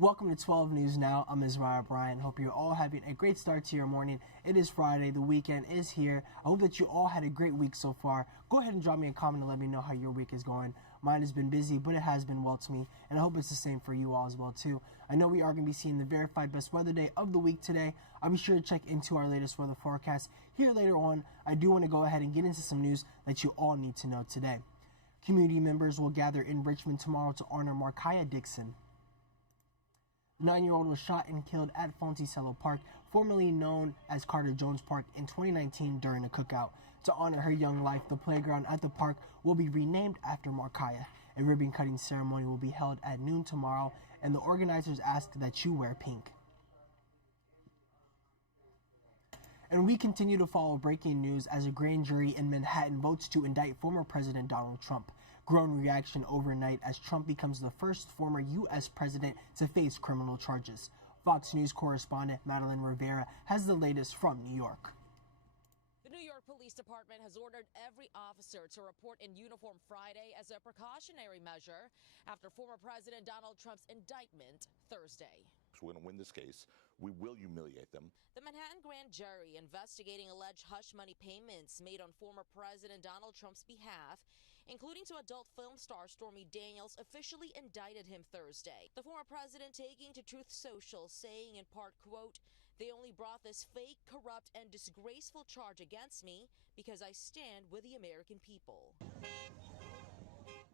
Welcome to 12 News Now. I'm Israel Bryan. Hope you're all having a great start to your morning. It is Friday. The weekend is here. I hope that you all had a great week so far. Go ahead and drop me a comment and let me know how your week is going. Mine has been busy, but it has been well to me, and I hope it's the same for you all as well too. I know we are going to be seeing the verified best weather day of the week today. I'll be sure to check into our latest weather forecast here later on. I do want to go ahead and get into some news that you all need to know today. Community members will gather in Richmond tomorrow to honor Markiah Dixon. The 9-year-old was shot and killed at Fonticello Park, formerly known as Carter Jones Park, in 2019 during a cookout. To honor her young life, the playground at the park will be renamed after Markiah. A ribbon-cutting ceremony will be held at noon tomorrow, and the organizers ask that you wear pink. And we continue to follow breaking news as a grand jury in Manhattan votes to indict former President Donald Trump. Grown reaction overnight as Trump becomes the first former U.S. president to face criminal charges. Fox News correspondent Madeline Rivera has the latest from New York. The New York Police Department has ordered every officer to report in uniform Friday as a precautionary measure after former President Donald Trump's indictment Thursday. We're going to win this case. We will humiliate them. The Manhattan grand jury investigating alleged hush money payments made on former President Donald Trump's behalf, including to adult film star Stormy Daniels, officially indicted him Thursday. The former president taking to Truth Social, saying in part, quote, "They only brought this fake, corrupt, and disgraceful charge against me because I stand with the American people."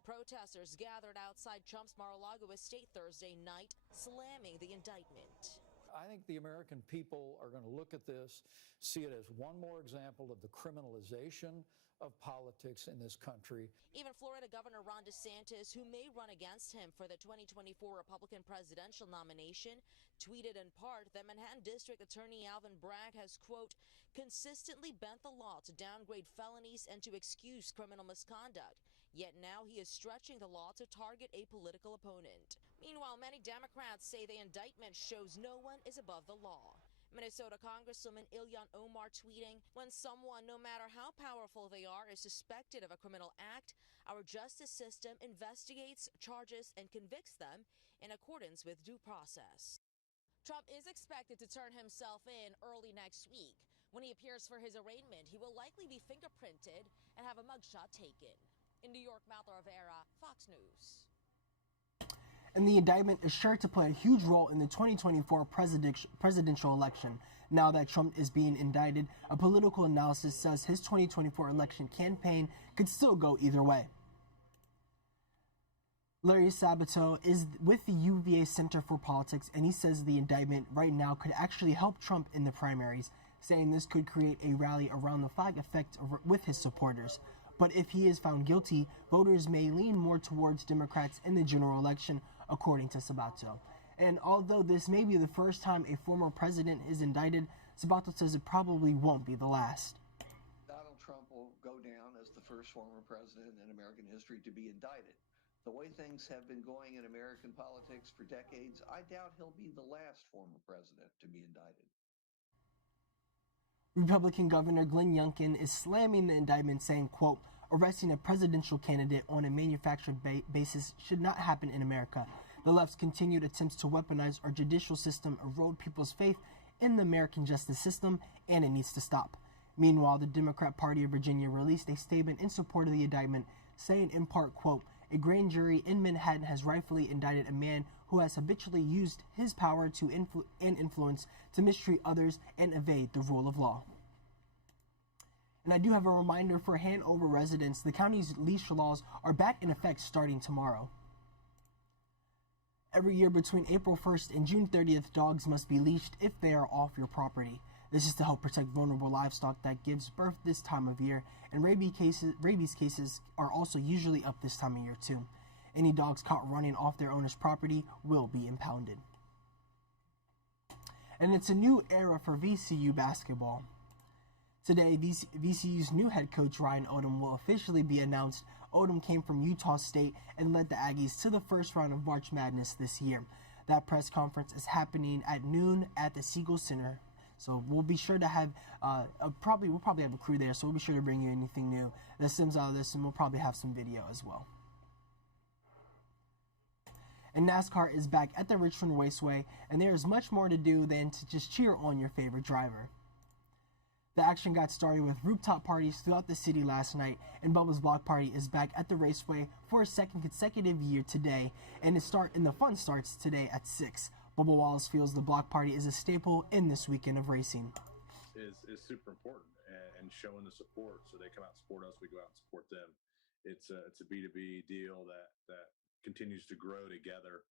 Protesters gathered outside Trump's Mar-a-Lago estate Thursday night, slamming the indictment. I think the American people are going to look at this, see it as one more example of the criminalization of politics in this country. Even Florida Governor Ron DeSantis, who may run against him for the 2024 Republican presidential nomination, tweeted in part that Manhattan District Attorney Alvin Bragg has, quote, "consistently bent the law to downgrade felonies and to excuse criminal misconduct. Yet now he is stretching the law to target a political opponent." Meanwhile, many Democrats say the indictment shows no one is above the law. Minnesota Congresswoman Ilhan Omar tweeting, "When someone, no matter how powerful they are, is suspected of a criminal act, our justice system investigates, charges, and convicts them in accordance with due process." Trump is expected to turn himself in early next week. When he appears for his arraignment, he will likely be fingerprinted and have a mugshot taken. In New York, Madeline Rivera, Fox News. And the indictment is sure to play a huge role in the 2024 presidential election. Now that Trump is being indicted, a political analysis says his 2024 election campaign could still go either way. Larry Sabato is with the UVA Center for Politics, and he says the indictment right now could actually help Trump in the primaries, saying this could create a rally around the flag effect with his supporters. But if he is found guilty, voters may lean more towards Democrats in the general election, according to Sabato. And although this may be the first time a former president is indicted, Sabato says it probably won't be the last. Donald Trump will go down as the first former president in American history to be indicted. The way things have been going in American politics for decades, I doubt he'll be the last former president to be indicted. Republican Governor Glenn Youngkin is slamming the indictment, saying, quote, "arresting a presidential candidate on a manufactured basis should not happen in America. The left's continued attempts to weaponize our judicial system erode people's faith in the American justice system, and it needs to stop." Meanwhile, the Democrat Party of Virginia released a statement in support of the indictment, saying in part, quote, "a grand jury in Manhattan has rightfully indicted a man who has habitually used his power to influence to mistreat others and evade the rule of law." And I do have a reminder for Hanover residents. The county's leash laws are back in effect starting tomorrow. Every year between April 1st and June 30th, dogs must be leashed if they are off your property. This is to help protect vulnerable livestock that gives birth this time of year, and rabies cases are also usually up this time of year too. Any dogs caught running off their owner's property will be impounded. And it's a new era for VCU basketball. Today, VCU's new head coach Ryan Odom will officially be announced. Odom came from Utah State and led the Aggies to the first round of March Madness this year. That press conference is happening at noon at the Siegel Center. So we'll be sure to have, we'll probably have a crew there, so we'll be sure to bring you anything new that stems out of this, and we'll probably have some video as well. And NASCAR is back at the Richmond Raceway, and there is much more to do than to just cheer on your favorite driver. The action got started with rooftop parties throughout the city last night, and Bubba's Block Party is back at the Raceway for a second consecutive year today, and the fun starts today at 6. Bubba Wallace feels the Block Party is a staple in this weekend of racing. Is super important, and showing the support, so they come out and support us, we go out and support them. It's a B2B deal that continues to grow together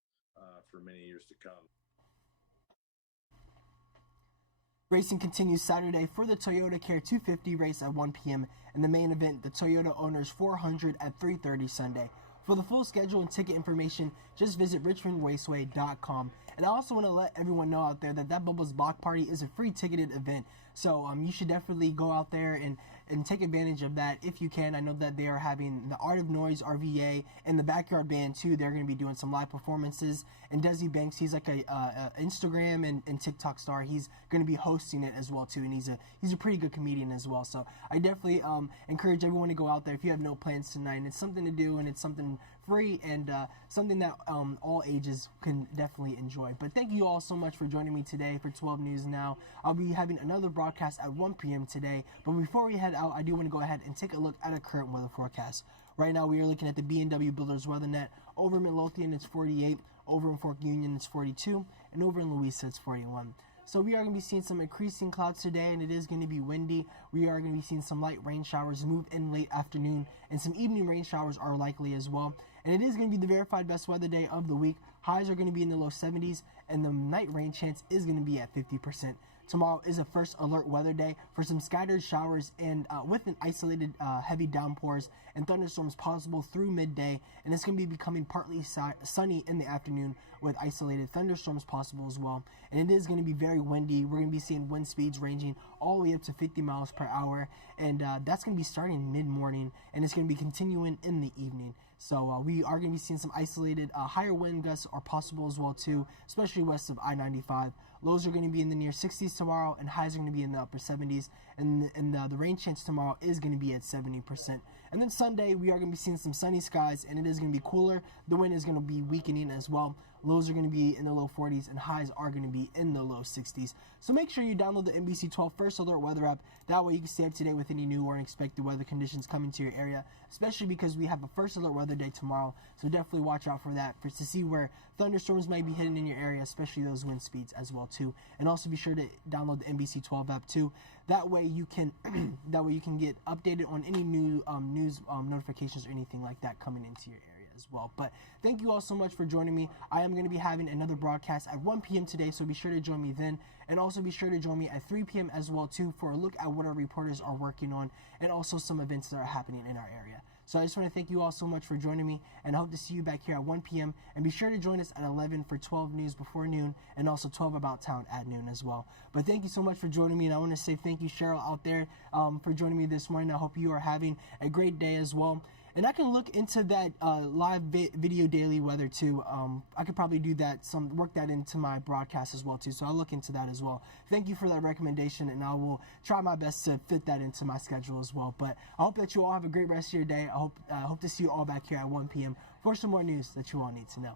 for many years to come. Racing continues Saturday for the Toyota Care 250 race at 1 p.m. and the main event, the Toyota Owners 400 at 3:30 Sunday. For the full schedule and ticket information, just visit richmondraceway.com. And I also want to let everyone know out there that Bubba's Block Party is a free ticketed event. So you should definitely go out there and take advantage of that if you can. I know that they are having the Art of Noise, RVA, and the Backyard Band too. They're going to be doing some live performances. And Desi Banks, he's like a Instagram and TikTok star. He's going to be hosting it as well too. And he's a pretty good comedian as well. So I definitely encourage everyone to go out there if you have no plans tonight. And it's something to do, and it's something free, and something that all ages can definitely enjoy. But thank you all so much for joining me today for 12 News Now. I'll be having another broadcast at 1 p.m. today. But before we head out, I do want to go ahead and take a look at a current weather forecast. Right now, we are looking at the B&W Builders Weather Net. Over in Midlothian, it's 48. Over in Fork Union, it's 42. And over in Louisa, it's 41. So we are going to be seeing some increasing clouds today, and it is going to be windy. We are going to be seeing some light rain showers move in late afternoon, and some evening rain showers are likely as well. And it is going to be the verified best weather day of the week. Highs are going to be in the low 70s, and the night rain chance is going to be at 50%. Tomorrow is a first alert weather day for some scattered showers and with an isolated heavy downpours and thunderstorms possible through midday. And it's going to be becoming partly sunny in the afternoon with isolated thunderstorms possible as well. And it is going to be very windy. We're going to be seeing wind speeds ranging all the way up to 50 miles per hour. And that's going to be starting mid-morning, and it's going to be continuing in the evening. So we are going to be seeing some isolated higher wind gusts are possible as well too, especially west of I-95. Lows are going to be in the near 60s tomorrow, and highs are going to be in the upper 70s. And the rain chance tomorrow is going to be at 70%. And then Sunday, we are going to be seeing some sunny skies, and it is going to be cooler. The wind is going to be weakening as well. Lows are going to be in the low 40s, and highs are going to be in the low 60s. So make sure you download the NBC 12 First Alert Weather app. That way you can stay up to date with any new or unexpected weather conditions coming to your area, especially because we have a First Alert Weather Day tomorrow. So definitely watch out for that to see where thunderstorms might be hitting in your area, especially those wind speeds as well too. And also be sure to download the NBC 12 app too. That way you can get updated on any new news notifications or anything like that coming into your area as well. But thank you all so much for joining me. I am going to be having another broadcast at 1 p.m. today, so be sure to join me then. And also be sure to join me at 3 p.m. as well too for a look at what our reporters are working on and also some events that are happening in our area. So I just want to thank you all so much for joining me, and I hope to see you back here at 1 p.m. And be sure to join us at 11 for 12 News before noon, and also 12 About Town at noon as well. But thank you so much for joining me, and I want to say thank you, Cheryl, out there for joining me this morning. I hope you are having a great day as well. And I can look into that live video daily weather too. I could probably do that, work that into my broadcast as well too. So I'll look into that as well. Thank you for that recommendation, and I will try my best to fit that into my schedule as well. But I hope that you all have a great rest of your day. I hope to see you all back here at 1 p.m. for some more news that you all need to know.